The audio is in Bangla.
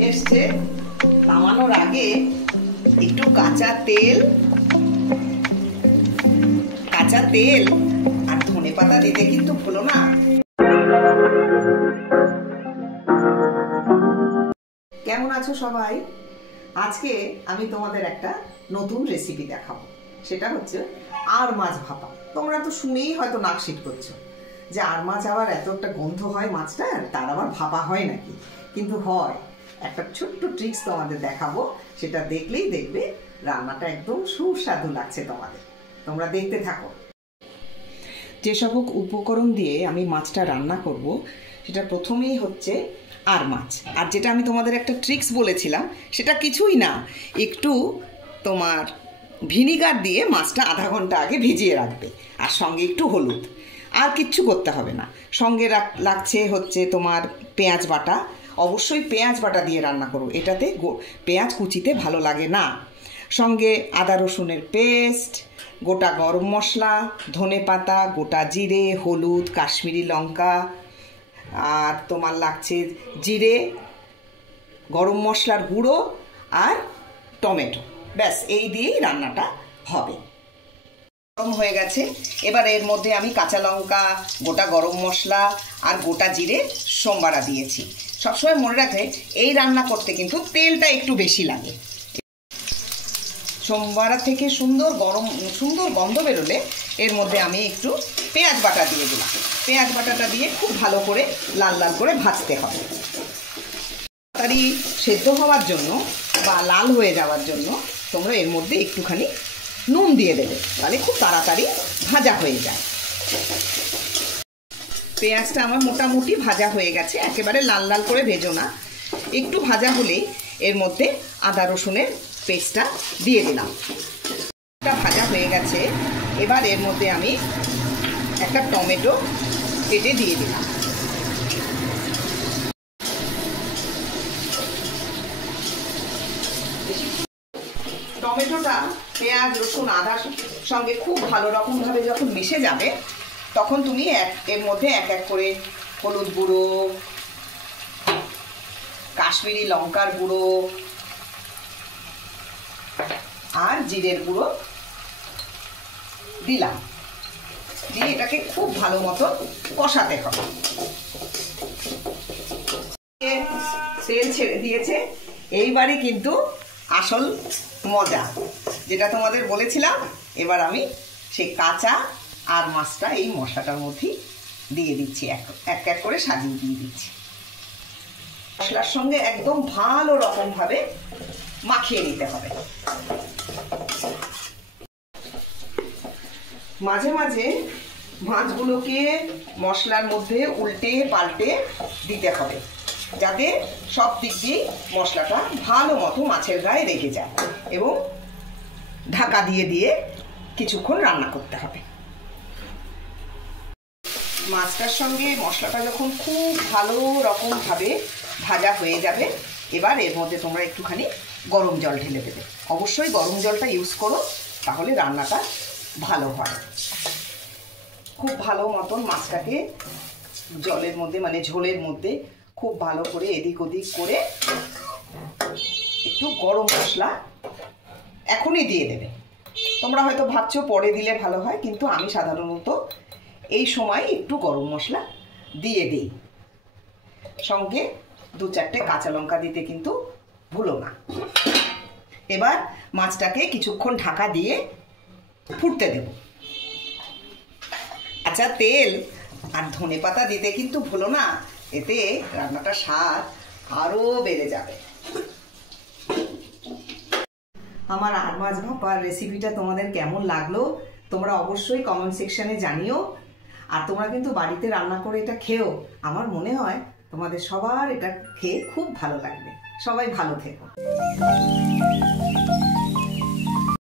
এসছে নামানোর আগে একটু কাঁচা তেল আর ধনেপাতা দিতে কিন্তু ভুলো না। কেমন আছো সবাই? আজকে আমি তোমাদের একটা নতুন রেসিপি দেখাবো। সেটা হচ্ছে আর মাছ ভাপা। তোমরা তো শুনেই হয়তো নাক সিট করছো যে আর মাছ আবার এত একটা গন্ধ হয় মাছটার, তার আবার ভাপা হয় নাকি? কিন্তু হয়। একটা ছোট্ট ট্রিক্স তোমাদের দেখাবো, সেটা দেখলেই দেখবে রান্নাটা একদম সুস্বাদু লাগছে তোমাদের। তোমরা দেখতে থাকো। যেসব উপকরণ দিয়ে আমি মাছটা রান্না করব, সেটা প্রথমেই হচ্ছে আর মাছ। আর যেটা আমি তোমাদের একটা ট্রিক্স বলেছিলাম, সেটা কিছুই না, একটু তোমার ভিনিগার দিয়ে মাছটা আধা ঘন্টা আগে ভিজিয়ে রাখবে, আর সঙ্গে একটু হলুদ। আর কিচ্ছু করতে হবে না। সঙ্গে লাগছে হচ্ছে তোমার পেঁয়াজ বাটা। অবশ্যই পেঁয়াজ বাটা দিয়ে রান্না করো, এটাতে পেঁয়াজ কুচিতে ভালো লাগে না। সঙ্গে আদা রসুনের পেস্ট, গোটা গরম মশলা, ধনেপাতা, গোটা জিরে, হলুদ, কাশ্মীরি লঙ্কা, আর তোমার লাগছে জিরে, গরম মশলার গুঁড়ো আর টমেটো। ব্যাস এই দিয়েই রান্নাটা হবে। গরম হয়ে গেছে, এবার এর মধ্যে আমি কাঁচা লঙ্কা, গোটা গরম মশলা আর গোটা জিরে সোমবারা দিয়েছি। সবসময় মনে রাখবে এই রান্না করতে কিন্তু তেলটা একটু বেশি লাগে। সোমবারা থেকে সুন্দর গন্ধ বেরোলে এর মধ্যে আমি একটু পেঁয়াজ বাটা দিয়ে দিলাম। পেঁয়াজ বাটাটা দিয়ে খুব ভালো করে লাল লাল করে ভাজতে হবে। তাড়াতাড়ি সেদ্ধ হওয়ার জন্য বা লাল হয়ে যাওয়ার জন্য তোমরা এর মধ্যে একটুখানি নুন দিয়ে দেবে, তাহলে খুব তাড়াতাড়ি ভাজা হয়ে যায়। পেঁয়াজটা আমার মোটামুটি ভাজা হয়ে গেছে, একেবারে লাল লাল করে ভেজো না। একটু ভাজা হলেই এর মধ্যে আদা রসুনের পেস্টটা দিয়ে দিলাম। এটা ভাজা হয়ে গেছে, এবার এর মধ্যে আমি একটা টমেটো কেটে দিয়ে দিলাম। টমেটোটা পেঁয়াজ রসুন আদার সঙ্গে খুব ভালো রকমভাবে যখন মিশে যাবে, তখন তুমি এর মধ্যে এক এক করে হলুদ গুঁড়ো, কাশ্মীরি লঙ্কার গুঁড়ো আর জিরের গুঁড়ো দিলাম। দিয়ে এটাকে খুব ভালো মতো কষাতে হবে। তেল ছেড়ে দিয়েছে, এইবারে কিন্তু আসল মজা, যেটা তোমাদের বলেছিলাম। এবার আমি সেই কাঁচা আর মাছটা এই মশলাটার মধ্যে দিয়ে দিচ্ছি, এক এক করে সাজিয়ে দিয়ে দিচ্ছি। মশলার সঙ্গে একদম ভালো রকমভাবে মাখিয়ে নিতে হবে। মাঝে মাঝে মাছগুলোকে মশলার মধ্যে উল্টে পাল্টে দিতে হবে, যাতে সব দিক দিয়ে মশলাটা ভালো মতো মাছের গায়ে লেগে যায়, এবং ঢাকা দিয়ে দিয়ে কিছুক্ষণ রান্না করতে হবে। মাছটার সঙ্গে মশলাটা যখন খুব ভালো রকমভাবে ভাজা হয়ে যাবে, এবার এর মধ্যে তোমরা একটুখানি গরম জল ঢেলে দেবে। অবশ্যই গরম জলটা ইউজ করো, তাহলে রান্নাটা ভালো হয়। খুব ভালো মতন মাছটাকে জলের মধ্যে মানে ঝোলের মধ্যে খুব ভালো করে এদিক ওদিক করে একটু গরম মশলা এখনই দিয়ে দেবে। তোমরা হয়তো ভাবছো পরে দিলে ভালো হয়, কিন্তু আমি সাধারণত এই সময় একটু গরম মশলা দিয়ে দিই। সঙ্গে 2-4টে কাঁচা লঙ্কা দিতে কিন্তু ভুলো না। এবার মাছটাকে কিছুক্ষণ ঢাকা দিয়ে ফুটতে দেব। আচ্ছা, তেল আর ধনেপাতা দিতে কিন্তু ভুলো না, এতে রান্নাটা স্বাদ আরও বেড়ে যাবে। আমার আর মাছ ভাপার রেসিপিটা তোমাদের কেমন লাগলো তোমরা অবশ্যই কমেন্ট সেকশনে জানিও। আর তোমরা কিন্তু বাড়িতে রান্না করে এটা খেও, আমার মনে হয় তোমাদের সবার এটা খেয়ে খুব ভালো লাগবে। সবাই ভালো থেকো।